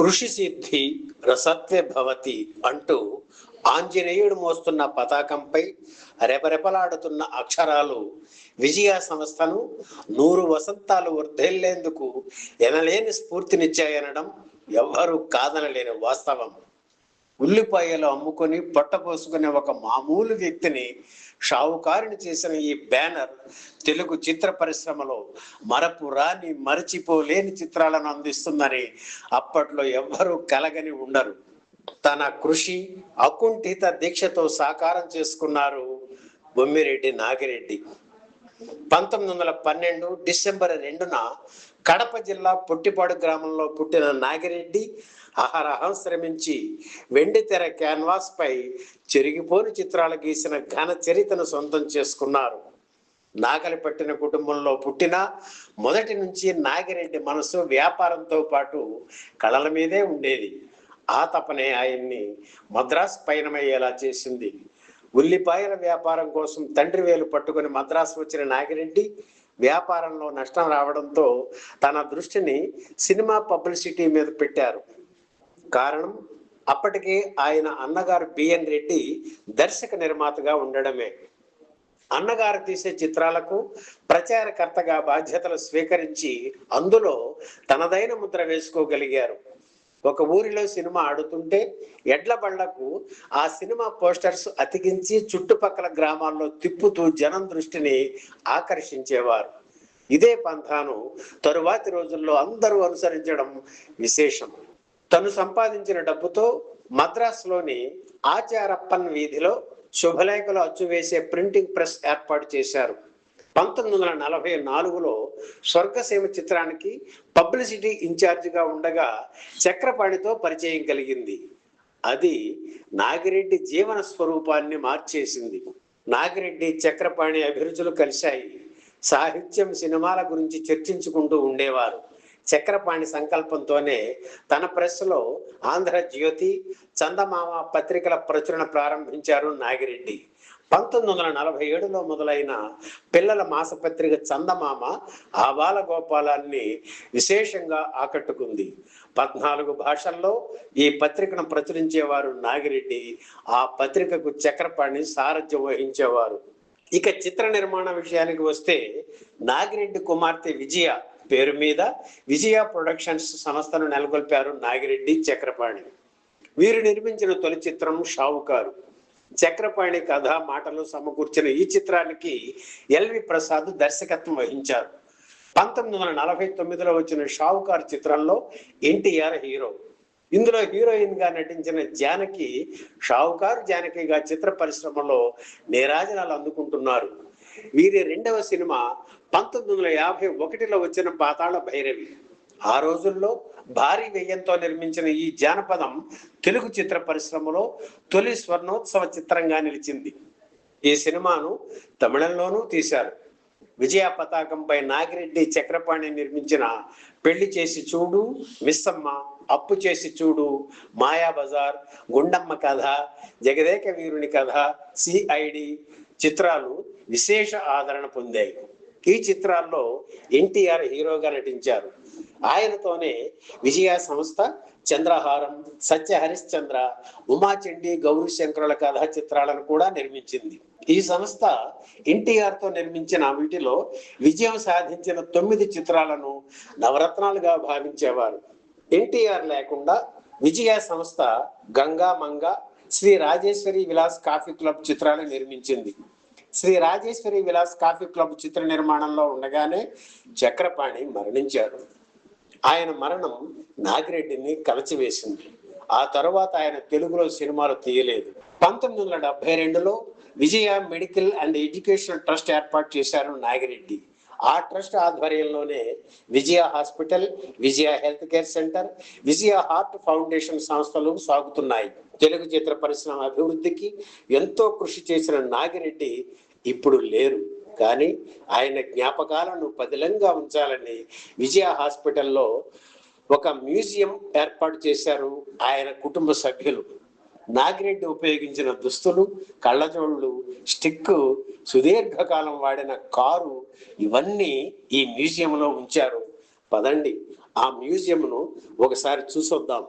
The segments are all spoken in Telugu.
కృషి సిద్ధి రసత్వే భవతి అంటూ ఆంజనేయుడు మోస్తున్న పతాకంపై రెపరెపలాడుతున్న అక్షరాలు విజయ సంస్థను 100 వసంతాలు వర్ధిల్లేందుకు ఎనలేని స్ఫూర్తినిచ్చాయనడం ఎవ్వరూ కాదనలేని వాస్తవం. ఉల్లిపాయలు అమ్ముకొని పొట్టపోసుకునే ఒక మామూలు వ్యక్తిని షావుకారుని చేసిన ఈ బ్యానర్ తెలుగు చిత్ర పరిశ్రమలో మరపురాని మరచిపోలేని చిత్రాలను అందిస్తుందని అప్పట్లో ఎవ్వరూ కలగని ఉండరు. తన కృషి అకుంఠిత దీక్షతో సాకారం చేసుకున్నారు బొమ్మిరెడ్డి నాగిరెడ్డి. 1912 డిసెంబర్ 2న కడప జిల్లా పొట్టిపాడు గ్రామంలో పుట్టిన నాగిరెడ్డి అహరహం శ్రమించి వెండితెర క్యాన్వాస్ పై చెరిగిపోని చిత్రాలు గీసిన ఘన చరిత్రను సొంతం చేసుకున్నారు. నాగలి పట్టిన కుటుంబంలో పుట్టిన మొదటి నుంచి నాగిరెడ్డి మనసు వ్యాపారంతో పాటు కళల మీదే ఉండేది. ఆ తపనే ఆయన్ని మద్రాసు పయనమయ్యేలా చేసింది. ఉల్లిపాయల వ్యాపారం కోసం తండ్రి వేలు పట్టుకుని మద్రాసు వచ్చిన నాగిరెడ్డి వ్యాపారంలో నష్టం రావడంతో తన దృష్టిని సినిమా పబ్లిసిటీ మీద పెట్టారు. కారణం అప్పటికే ఆయన అన్నగారు బిఎన్ రెడ్డి దర్శక నిర్మాతగా ఉండడమే. అన్నగారు తీసే చిత్రాలకు ప్రచారకర్తగా బాధ్యతలు స్వీకరించి అందులో తనదైన ముద్ర వేసుకోగలిగారు. ఒక ఊరిలో సినిమా ఆడుతుంటే ఎడ్ల బళ్లకు ఆ సినిమా పోస్టర్స్ అతికించి చుట్టుపక్కల గ్రామాల్లో తిప్పుతూ జనం దృష్టిని ఆకర్షించేవారు. ఇదే పంథాను తరువాతి రోజుల్లో అందరూ అనుసరించడం విశేషం. తను సంపాదించిన డబ్బుతో మద్రాసులోని ఆచారప్పన్ వీధిలో శుభలేఖలు అచ్చువేసే ప్రింటింగ్ ప్రెస్ ఏర్పాటు చేశారు. 1944లో స్వర్గసీమ చిత్రానికి పబ్లిసిటీ ఇన్ఛార్జిగా ఉండగా చక్రపాణితో పరిచయం కలిగింది. అది నాగిరెడ్డి జీవన స్వరూపాన్ని మార్చేసింది. నాగిరెడ్డి చక్రపాణి అభిరుచులు కలిశాయి. సాహిత్యం సినిమాల గురించి చర్చించుకుంటూ ఉండేవారు. చక్రపాణి సంకల్పంతోనే తన ప్రెస్లో ఆంధ్రజ్యోతి, చందమామ పత్రికల ప్రచురణ ప్రారంభించారు నాగిరెడ్డి. 1947లో మొదలైన పిల్లల మాసపత్రిక చందమామ ఆబాల గోపాలాన్ని విశేషంగా ఆకట్టుకుంది. 14 భాషల్లో ఈ పత్రికను ప్రచురించేవారు నాగిరెడ్డి. ఆ పత్రికకు చక్రపాణి సారథ్యం వహించేవారు. ఇక చిత్ర నిర్మాణ విషయానికి వస్తే నాగిరెడ్డి కుమార్తె విజయ పేరు మీద విజయ ప్రొడక్షన్స్ సంస్థను నెలకొల్పారు నాగిరెడ్డి, చక్రపాణి. వీరు నిర్మించిన తొలి చిత్రం షావుకారు. చక్రపాణి కథ మాటలు సమకూర్చిన ఈ చిత్రానికి ఎల్వి ప్రసాద్ దర్శకత్వం వహించారు. 1949లో వచ్చిన షావుకారు చిత్రంలో ఎన్టీఆర్ హీరో. ఇందులో హీరోయిన్ గా నటించిన జానకి షావుకారు జానకిగా చిత్ర పరిశ్రమలో నీరాజనాలు అందుకుంటున్నారు. వీరి రెండవ సినిమా 1951లో వచ్చిన పాతాళ భైరవి. ఆ రోజుల్లో భారీ వ్యయంతో నిర్మించిన ఈ జానపదం తెలుగు చిత్ర పరిశ్రమలో తొలి స్వర్ణోత్సవ చిత్రంగా నిలిచింది. ఈ సినిమాను తమిళంలోనూ తీశారు. విజయ పతాకంపై నాగిరెడ్డి, చక్రపాణి నిర్మించిన పెళ్లి చేసి చూడు, మిస్సమ్మ, అప్పు చేసి చూడు, మాయాబజార్, గుండమ్మ కథ, జగదేక వీరుని కథ, సిఐడి చిత్రాలు విశేష ఆదరణ పొందాయి. ఈ చిత్రాల్లో ఎన్టీఆర్ హీరోగా నటించారు. ఆయనతోనే విజయ సంస్థ చంద్రహారం, సత్య హరిశ్చంద్ర, ఉమాచండి, గౌరీ శంకరుల కథా చిత్రాలను కూడా నిర్మించింది. ఈ సంస్థ ఎన్టీఆర్ తో నిర్మించిన వీటిలో విజయం సాధించిన 9 చిత్రాలను నవరత్నాలుగా భావించేవారు. ఎన్టీఆర్ లేకుండా విజయ సంస్థ గంగా మంగ, శ్రీ రాజేశ్వరి విలాస్ కాఫీ క్లబ్ చిత్రాలు నిర్మించింది. శ్రీ రాజేశ్వరి విలాస్ కాఫీ క్లబ్ చిత్ర నిర్మాణంలో ఉండగానే చక్రపాణి మరణించారు. ఆయన మరణం నాగిరెడ్డిని కలచివేసింది. ఆ తర్వాత ఆయన తెలుగులో సినిమాలు తీయలేదు. 1972లో విజయ మెడికల్ అండ్ ఎడ్యుకేషనల్ ట్రస్ట్ ఏర్పాటు చేశారు నాగిరెడ్డి. ఆ ట్రస్ట్ ఆధ్వర్యంలోనే విజయ హాస్పిటల్, విజయ హెల్త్ కేర్ సెంటర్, విజయ హార్ట్ ఫౌండేషన్ సంస్థలు సాగుతున్నాయి. తెలుగు చిత్ర పరిశ్రమ అభివృద్ధికి ఎంతో కృషి చేసిన నాగిరెడ్డి ఇప్పుడు లేరు. కానీ ఆయన జ్ఞాపకాలను పదిలంగా ఉంచాలని విజయ హాస్పిటల్లో ఒక మ్యూజియం ఏర్పాటు చేశారు ఆయన కుటుంబ సభ్యులు. నాగిరెడ్డి ఉపయోగించిన దుస్తులు, కళ్ళజోళ్ళు, స్టిక్, సుదీర్ఘకాలం వాడిన కారు, ఇవన్నీ ఈ మ్యూజియంలో ఉంచారు. పదండి ఆ మ్యూజియంను ఒకసారి చూసొద్దాం.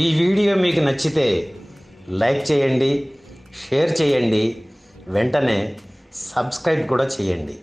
ఈ వీడియో మీకు నచ్చితే లైక్ చేయండి, షేర్ చేయండి, వెంటనే సబ్స్క్రైబ్ కూడా చేయండి.